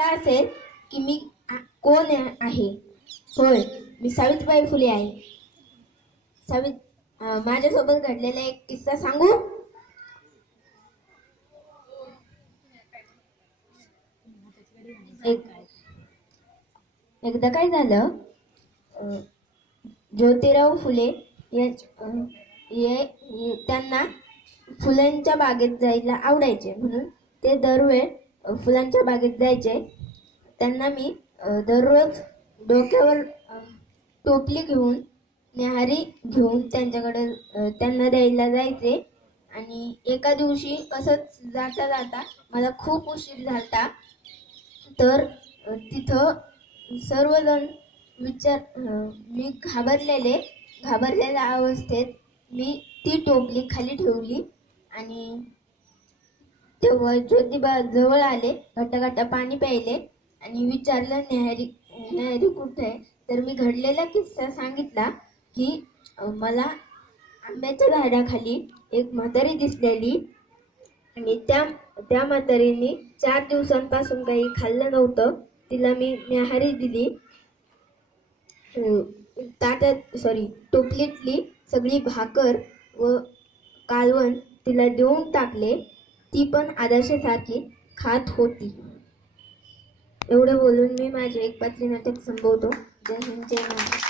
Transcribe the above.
वाटला असेल की मी कोण आहे. होय, मी सावित्रीबाई फुले आहे. माझ्यासोबत घडलेला एक किस्सा सांगू. एकदा काय झालं, ज्योतिराव फुले त्यांना फुलांच्या बागेत जायला आवडायचे, म्हणून ते दरवेळ फुलांच्या बागेत जायचे. त्यांना मी दररोज डोक्यावर टोपली घेऊन, न्याहारी घेऊन त्यांच्याकडे त्यांना द्यायला जायचे. आणि एका दिवशी असंच जाता जाता मला खूप उशीर झाला. तर तिथं सर्वजण मी घाबरलेल्या अवस्थेत मी ती टोपली खाली ठेवली आणि तेव्हा ज्योतिबा जवळ आले, घट्टा पाणी प्यायले आणि विचारलं, न्याहारी कुठे आहे. तर मी घडलेला किस्सा सांगितला की मला आंब्याच्या झाडाखाली एक म्हातारी दिसलेली आणि त्या म्हातारीने 4 दिवसांपासून काही खाल्लं नव्हतं. तिला मी न्याहारी दिली. टोपलीतली सगळी भाकर व कालवण तिला देऊन टाकले. ती पण आदर्शासारखी खात होती. एवढं बोलून मी माझे एक पात्री नाटक संपवतो. जय हिंद, जय महाराष्ट्र.